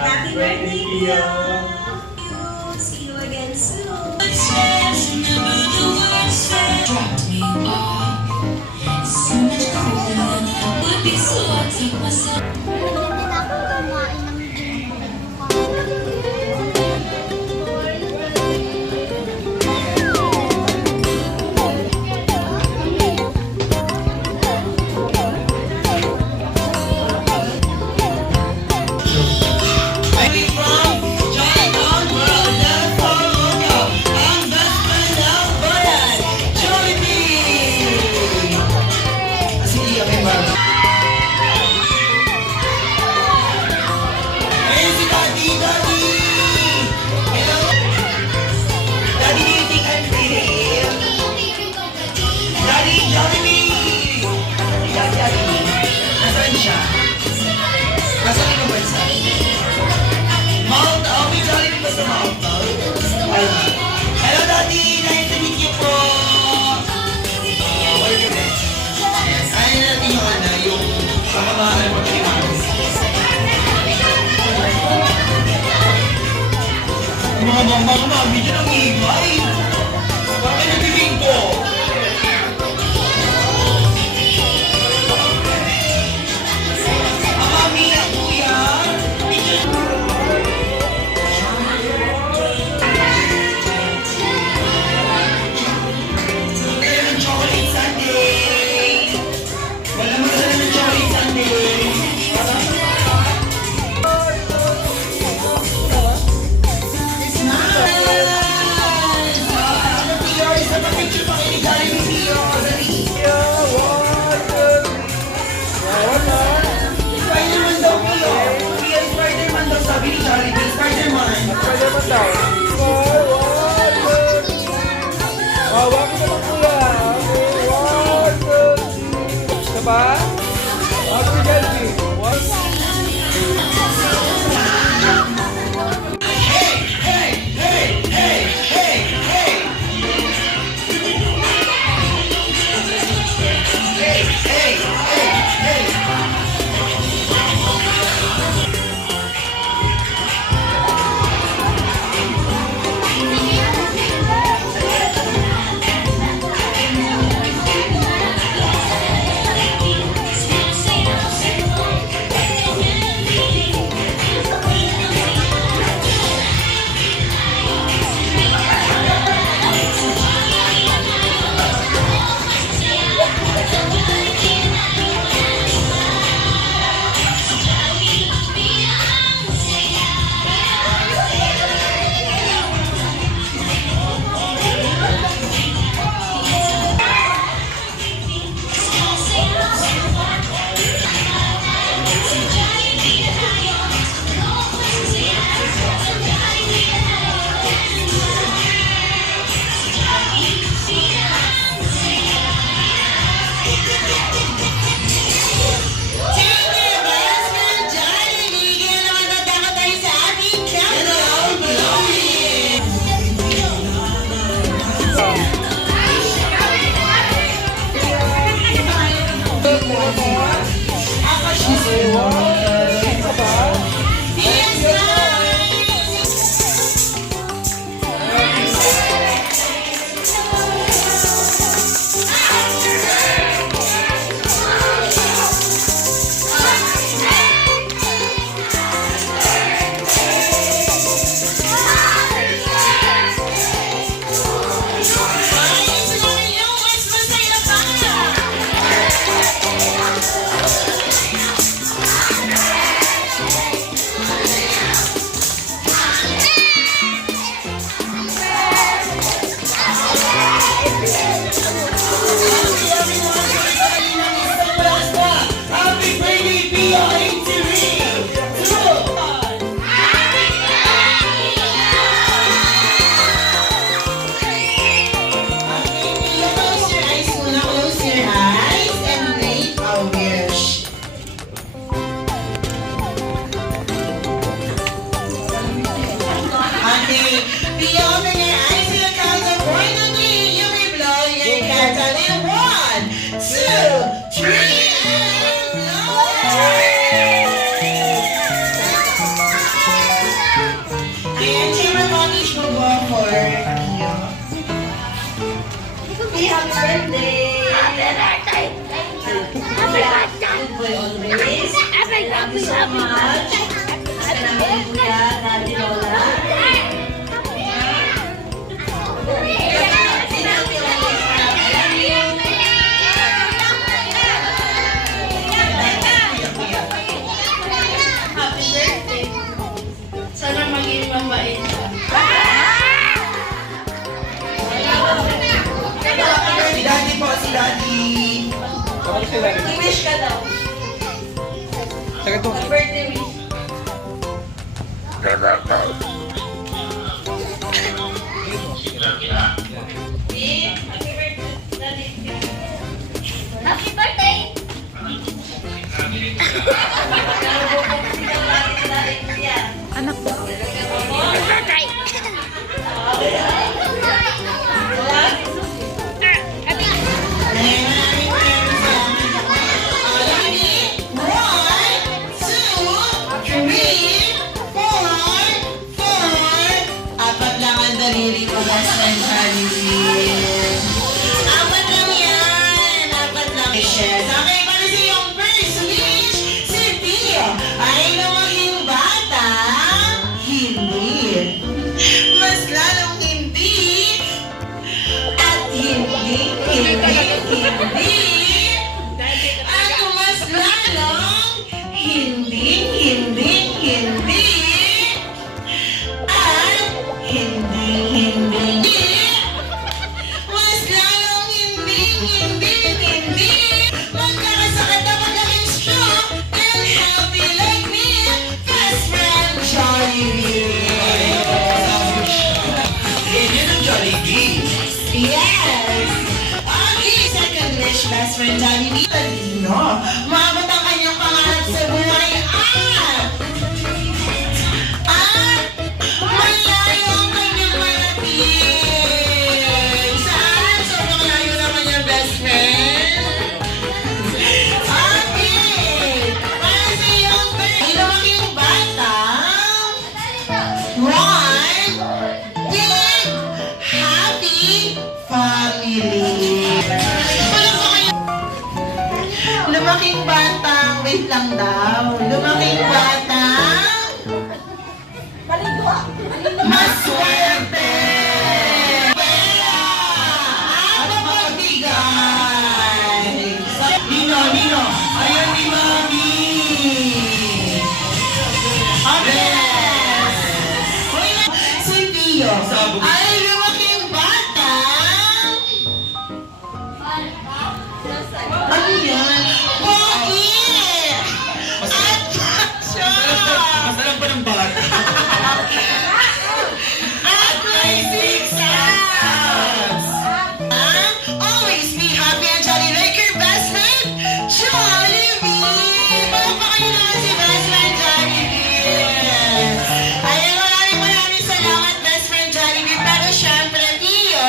Happy birthday, Pia! See you again soon! Dropped me off. So much cooler. Would be so I take myself. Hello, Daddy! Nice to meet you po! Welcome eh. Ay, natin yung yung pakamahan mo mga bambang mami dyan ang ingay! Bakit nabibig ko? Ang mami na kuya! Happy birthday! Good boy always. Thank you so much. Salamat kuya, Daddy Lola. Happy birthday. Sana maging mabait ka. Si Daddy po, si Daddy. I-wish ka daw. Birthday wish. Happy birthday! Apat lang ang daliri ko, best friend Jollibee. Apat lang yan! Apat lang. Okay, para sa iyong first wish, si Pio ay lumaking bata. Hindi. Mas lalong hindi. At hindi. At mas lalong hindi. At hindi. Mas lalong hindi. Magkakasakit na magiging strong and healthy like me. Best friend Jollibee. Yun ang Jollibee. Yes! Okay, second wish, best friend Jollibee. No, maabot ang kanyang pangarap sa buhay at malayo ang kanyang marating. Saan? Sobrang layo naman yung best friend. Okay, para sa iyong birthday, lumaking bata. One big happy family. Lumaking batang, wait lang daw. Lumaking batang maswerte. Pera at magbigay. Nino, ayan ni Mami. Yes. Si Pio ay lumaking batang ano yan? Pogi! At macho! Masarap pa ng bata. At may six abs! Always be happy and jolly like your best friend, Jollibee! Palakpakan niyo naman si best friend Jollibee! Ayan, maraming salamat best friend Jollibee. Pero syempre, Pio,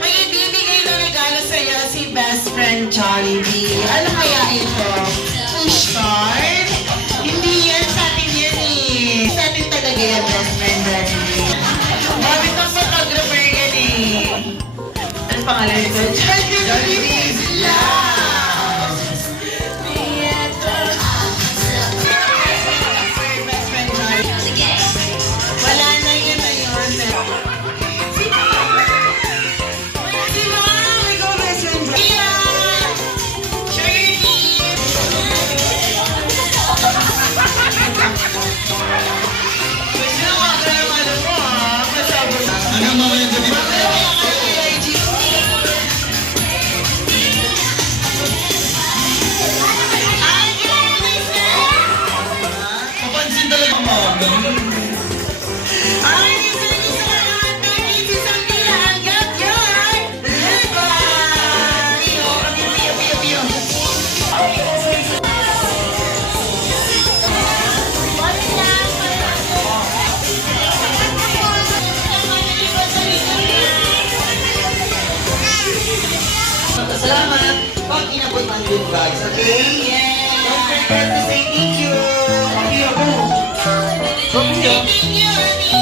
may ibibigay na regalo sa'yo si best friend Jollibee. Ano kaya ito? Push card? Hindi yan sa atin yan eh. Sa atin talaga yan, best friend Jollibee. Bakit ang photographer yan eh? Ano pangalan ito? Jollibee's Love! Best friend Jollibee. Wala na yun na yun. Si Mom! Ikaw best friend Jollibee! Share your team! Gusto mo ka ng ano mo ah? Masabot. Ano mo yung gabi? Papansin talaga mo. Ay, sige sa lahat ng isis ang kinaanggap yun! Bye! Pio. Salamat! Pag inabot ang good vibes, okay? Yeah! Don't forget to say thank you! Thank you! Thank you!